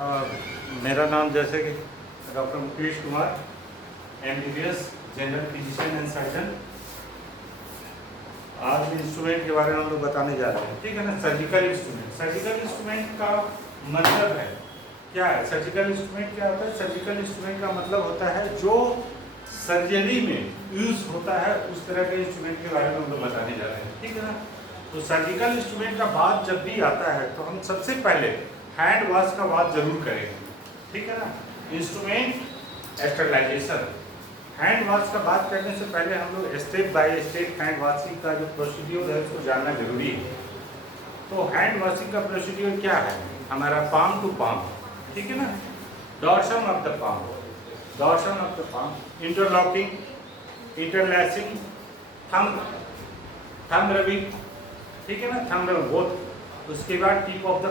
मेरा नाम जैसे कि doctor Mukesh Kumar, MBBS general physician and surgeon. आज इंस्ट्रूमेंट के बारे में हम लोग बताने जा रहे हैं, ठीक है ना। Surgical instrument. सर्जिकल इंस्ट्रूमेंट का मतलब है क्या है? सर्जिकल इंस्ट्रूमेंट क्या होता है? सर्जिकल इंस्ट्रूमेंट का मतलब होता है जो सर्जरी में यूज होता है, उस तरह के इंस्ट्रूमेंट के बारे में हम लोग बताने जा रहे हैं, ठीक है ना। तो सर्जिकल इंस्ट्रूमेंट का बात जब भी आता है तो हम सबसे पहले हैंड वॉश का बात जरूर करेंगे, ठीक है ना। इंस्ट्रूमेंट स्टरलाइजेशन, हैंड वॉश का बात करने से पहले हम लोग step by step hand washing का जो प्रोसीड्यूर है उसको जानना जरूरी है। तो हैंड वॉशिंग का प्रोसीड्यूर क्या है? हमारा पाम टू पाम, ठीक है ना। Dorsum of the palm, dorsum of the palm, interlocking, interlacing, thumb rubbing, ठीक है ना, थंब रबिंग बोथ। उसके बाद tip of the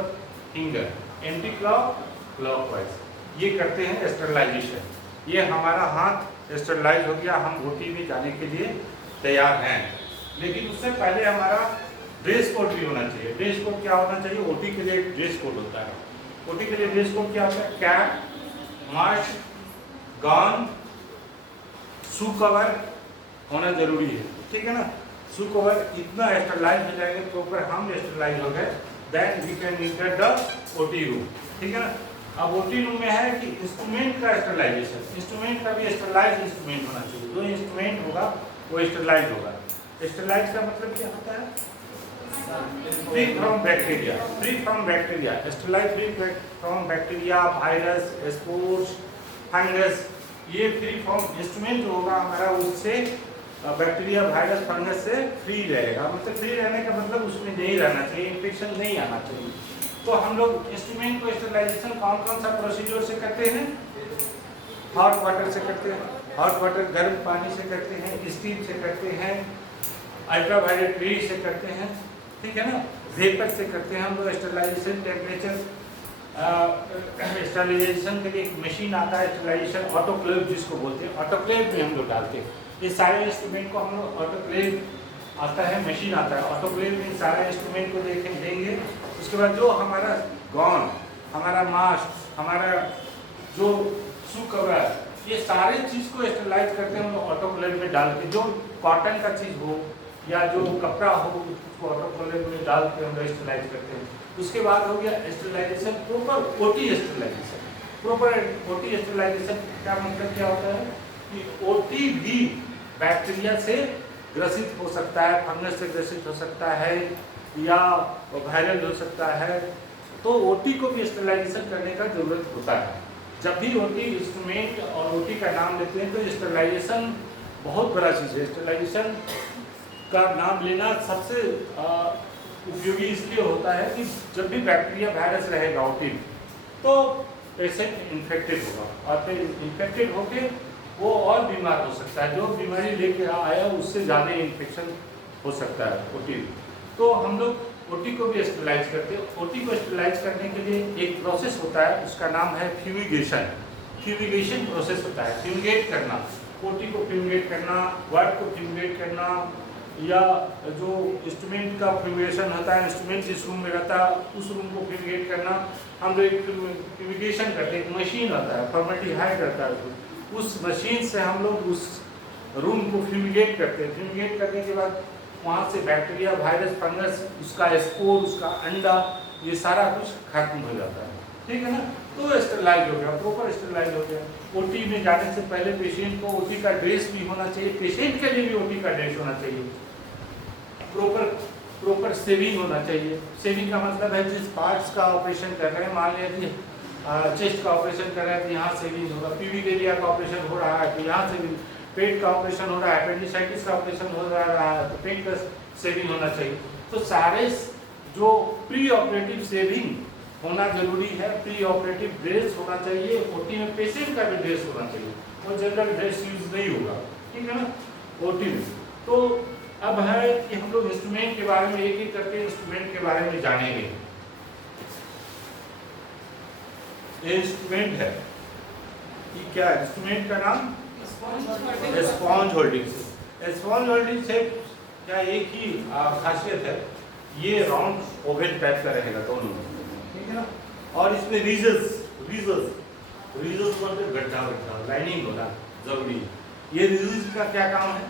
finger, anti clock clockwise, ये करते हैं स्टरलाइजेशन। ये हमारा हाथ स्टरलाइज हो गया, हम ओटी में जाने के लिए तैयार हैं। लेकिन उससे पहले हमारा ड्रेस कोड भी होना चाहिए। ड्रेस कोड क्या होना चाहिए? ओटी के लिए एक ड्रेस कोड होता है। ओटी के लिए ड्रेस कोड क्या होता है? Cap, mask, gone, shoe cover होना जरूरी है, ठीक है ना। शू कवर इतना स्टरलाइज हो जाएंगे, प्रॉपर हम स्टरलाइज हो गए, then we can enter the OT room, ठीक है ना। अब ओटी रूम में है कि इंस्ट्रूमेंट का स्टरलाइजेशन, इंस्ट्रूमेंट का भी स्टरलाइज इंस्ट्रूमेंट होना चाहिए। जो इंस्ट्रूमेंट होगा वो स्टरलाइज होगा। स्टरलाइज का मतलब क्या होता है? Free from bacteria, free from bacteria, sterilize free from bacteria, virus, spores, fungus. ये फ्री फ्रॉम इंस्ट्रूमेंट जो होगा हमारा उससे बैक्टीरिया, वायरस, फंगस से फ्री रहेगा। मतलब फ्री रहने का मतलब उसमें नहीं रहना चाहिए, इन्फेक्शन नहीं आना चाहिए। तो हम लोग इंस्ट्रूमेंट को स्टरलाइजेशन कौन कौन सा प्रोसीजर से करते हैं? हॉट वाटर से करते हैं, हॉट वाटर गर्म पानी से करते हैं, स्टीम से करते हैं, अल्ट्रावायलेट रेज से करते हैं, ठीक है ना, वेपर से करते हैं हम लोग स्टरलाइजेशन। टेम्परेचर स्टरलाइजेशन के लिए एक मशीन आता है स्टरलाइजेशन, ऑटोक्लेव जिसको बोलते हैं, ऑटोक्लेव में हम लोग डालते हैं। ये सारे इंस्ट्रूमेंट को हम लोग ऑटोक्लेव आता है, मशीन आता है, ऑटोक्लेव में सारे इंस्ट्रूमेंट को देंगे। उसके बाद जो हमारा गॉन, हमारा मास्क, हमारा जो शू कवर, ये सारे चीज़ को स्टरलाइज करते हैं हम लोग ऑटोक्लेव में डाल के। जो कॉटन का चीज़ हो या जो कपड़ा हो उसको ऑटोक्लेव में डाल के हम लोग स्टरलाइज करते हैं। उसके बाद हो गया sterilization, proper OT sterilization. Proper OT sterilization का मतलब क्या होता है कि ओटी भी बैक्टीरिया से ग्रसित हो सकता है, फंगस से ग्रसित हो सकता है या वायरल हो सकता है। तो ओटी को भी स्टरलाइजेशन करने का जरूरत होता है। जब भी ओटी इंस्ट्रूमेंट और ओटी का नाम लेते हैं तो स्टरलाइजेशन बहुत बड़ा चीज़ है। स्टरलाइजेशन का नाम लेना सबसे उपयोगी इसलिए होता है कि जब भी बैक्टीरिया, वायरस रहेगा ओटी में तो पेशेंट इन्फेक्टेड होगा, और फिर इन्फेक्टेड होके वो और बीमार हो सकता है। जो बीमारी लेके आया उससे ज़्यादा इन्फेक्शन हो सकता है ओटी में। तो हम लोग ओटी को भी स्टरलाइज करते हैं। ओटी को स्टरलाइज करने के लिए एक प्रोसेस होता है, उसका नाम है फ्यूमिगेशन। फ्यूमिगेशन प्रोसेस होता है, फ्यूमिगेट करना, ओटी को फ्यूमिगेट करना, वार्ड को फ्यूमिगेट करना, या जो इंस्ट्रूमेंट का फ्यूमिगेशन होता है, इंस्ट्रूमेंट जिस रूम में रहता है उस रूम को फ्यूमिगेट करना। हम लोग एक फ्यूमिगेशन करते हैं, एक मशीन आता है, फॉर्मेल्डिहाइड रहता है, उस मशीन से हम लोग उस रूम को फ्यूमिगेट करते हैं। फ्यूमिगेट करने के बाद वहाँ से बैक्टीरिया, वायरस, फंगस, उसका स्पोर, उसका अंडा, ये सारा कुछ खत्म हो जाता है, ठीक है ना। तो स्टरलाइज हो गया, प्रॉपर स्टरलाइज हो गया। ओटी में जाने से पहले पेशेंट को ओटी का ड्रेस भी होना चाहिए, पेशेंट के लिए भी ओटी का ड्रेस होना चाहिए। प्रॉपर सेविंग होना चाहिए। सेविंग का मतलब है जिस पार्ट्स का ऑपरेशन कर रहे हैं, मान लिया कि चेस्ट का ऑपरेशन कर रहे हैं तो यहाँ सेविंग होगा, पीवी एरिया का ऑपरेशन हो रहा है तो यहाँ सेविंग, पेट का ऑपरेशन हो रहा है, अपेंडिसाइटिस का ऑपरेशन हो रहा है तो पेट का सेविंग होना चाहिए। तो सारे जो प्री ऑपरेटिव सेविंग होना जरूरी है, प्री ऑपरेटिव ड्रेस होना चाहिए। ओटी में पेशेंट का भी ड्रेस होना चाहिए, वो जनरल ड्रेस यूज नहीं होगा, ठीक है ना ओटी में। तो अब है कि हम लोग इंस्ट्रूमेंट के बारे में एक एक करके इंस्ट्रूमेंट के बारे में जानेंगे। ये इंस्ट्रूमेंट है कि क्या इंस्ट्रूमेंट का नाम? स्पॉन्ज होल्डिंग से। स्पॉन्ज होल्डिंग से क्या एक ही खासियत है, ये राउंड ओवल टाइप का रहेगा दोनों, ठीक है ना। और इसमें रीजल्स मतलब गड्ढा लाइनिंग होना जरूरी है। ये रीजल्स का क्या काम है?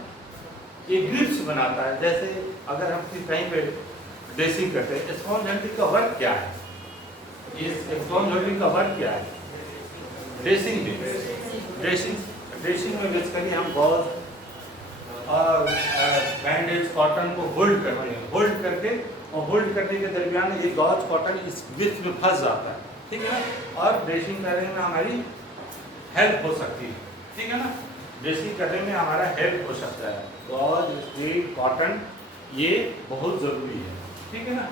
ये ग्रिप्स बनाता है। जैसे अगर हम कहीं पे ड्रेसिंग करते हैं, स्पॉन्ज हंटिंग का वर्क क्या है? ये स्पॉन्ज हंटिंग का वर्क क्या है? ड्रेसिंग में बेसिकली हम गॉज और बैंडेज कॉटन को होल्ड करते हैं। होल्ड करने के दरमियान ये गॉज कॉटन इस विथ में फंस जाता है, ठीक है ना, और ड्रेसिंग करने में हमारी हेल्प हो सकती है, ठीक है ना, ड्रेसिंग करने में हमारा हेल्प हो सकता है। गॉज स्ट्रेट कॉटन ये बहुत ज़रूरी है, ठीक है ना।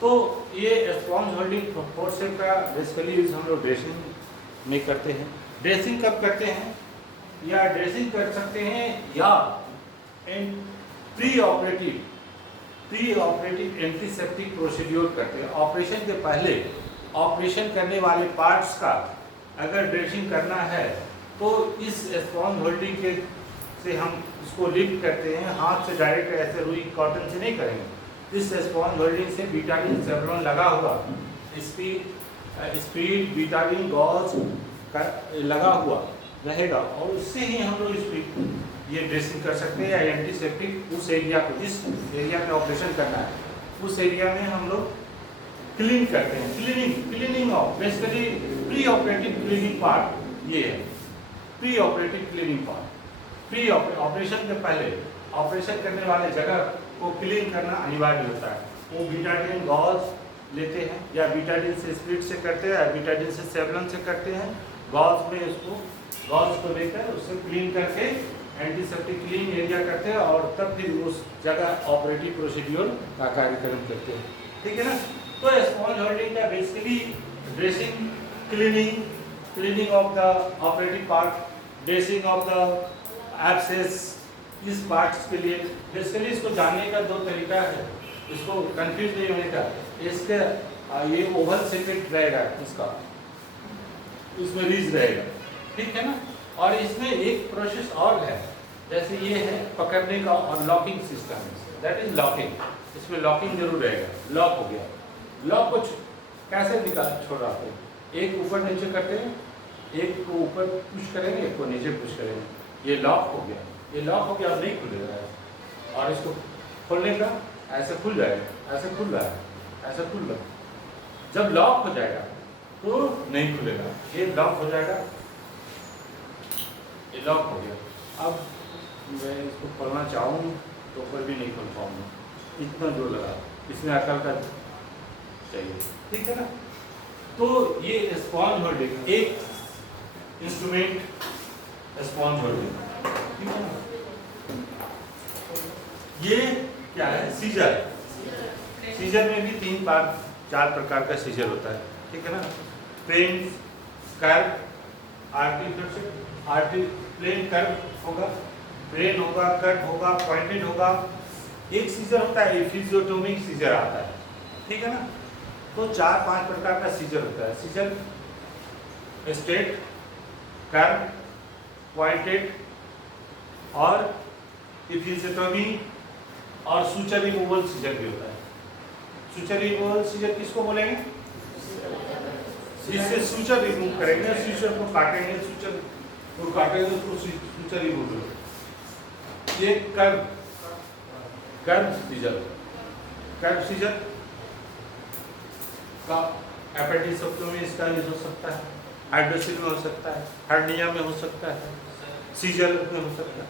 तो ये स्पॉन्ज होल्डिंग फोर्सेप का बेसिकली यूज हम लोग ड्रेसिंग में करते हैं। ड्रेसिंग कब करते हैं? या ड्रेसिंग कर सकते हैं या प्री ऑपरेटिव एंटीसेप्टिक प्रोसीड्योर करते हैं। ऑपरेशन के पहले ऑपरेशन करने वाले पार्ट्स का अगर ड्रेसिंग करना है तो इस स्पॉन्ज होल्डिंग के से हम इसको लिफ्ट करते हैं। हाथ से डायरेक्ट ऐसे रुई कॉटन से नहीं करेंगे। इस स्पॉन्ज होल्डिंग से बीटाडीन सेवलॉन लगा हुआ स्पीड बीटाडीन गॉज का लगा हुआ रहेगा और उससे ही हम लोग ये ड्रेसिंग कर सकते हैं। या एंटीसेप्टिक उस एरिया को, जिस एरिया में ऑपरेशन करना है उस एरिया में हम लोग क्लीन करते हैं। Cleaning of basically pre operative cleaning part ये है। Pre operative cleaning part operation के पहले ऑपरेशन करने वाले जगह को क्लीन करना अनिवार्य होता है। वो बीटाडीन गॉज लेते हैं या बीटाडीन से स्प्लिट से करते हैं या बीटाडीन से सेवलन से करते हैं। गॉज को लेकर उससे क्लीन करके एंटीसेप्टिक क्लीन एरिया करते हैं और तब फिर उस जगह ऑपरेटिव प्रोसीड्योर का कार्यक्रम करते हैं, ठीक है ना। तो स्पॉन्ज होल्डिंग का basically dressing, cleaning of the operative part, dressing of the abscess, इस पार्ट्स के लिए बेसिकली इसको जानने का दो तरीका है, इसको कंफ्यूज नहीं होने का। इसके ये ओवल सेपेट रहेगा, इसमें रीज रहेगा, ठीक है ना। और इसमें एक प्रोसेस और है, जैसे ये है पकड़ने का और locking system, that is locking. इसमें लॉकिंग जरूर रहेगा। लॉक हो गया, लॉक को कैसे छोड़ रहा है? एक ऊपर नीचे करते हैं, एक को ऊपर पुश करेंगे, एक को नीचे पुश करेंगे, ये लॉक हो गया। ये लॉक हो गया, अब नहीं खुलेगा। और इसको खोलने का ऐसे खुल जाएगा, ऐसे खुल रहा है, ऐसे खुल रहा है। जब लॉक हो जाएगा तो नहीं खुलेगा, ये लॉक हो जाएगा, ये लॉक हो गया। अब मैं इसको खोलना चाहूँ तो ऊपर भी नहीं खोल पाऊँगा, इतना जोर लगा। इसमें अकल का चाहिए, ठीक है ना। तो ये स्पॉन्ज होल्डिंग एक इंस्ट्रूमेंट, स्पॉन्ज होल्डिंग, ठीक है ना। ये क्या है? सीजर। सीजर में भी 4 प्रकार का सीजर होता है, ठीक है ना। प्लेन कर्व, प्लेन कर्व होगा, प्लेन होगा, कट होगा, पॉइंटेड होगा। एक सीजर होता है एफिजियोटोमिक सीजर आता है, ठीक है ना। तो 4-5 प्रकार का सीजर होता है। सीजर स्ट्रेट, कर्व, पॉइंटेड और एफिजियोटोमी और सूचर रिमूवल सीजर भी होता है। सूचर रिमूवल सीजर किसको बोलेंगे? जिससे सूचर रिमूव करेंगे, सूचर को काटेंगे, सूचर को काटेंगे तो सूचर रिमूव होगा। ये कर्व सीजर का एपेंडिसेक्टोमी इसका यूज हो सकता है, हाइड्रोसिल में हो सकता है, हर्निया में हो सकता है, सीजर में हो सकता है।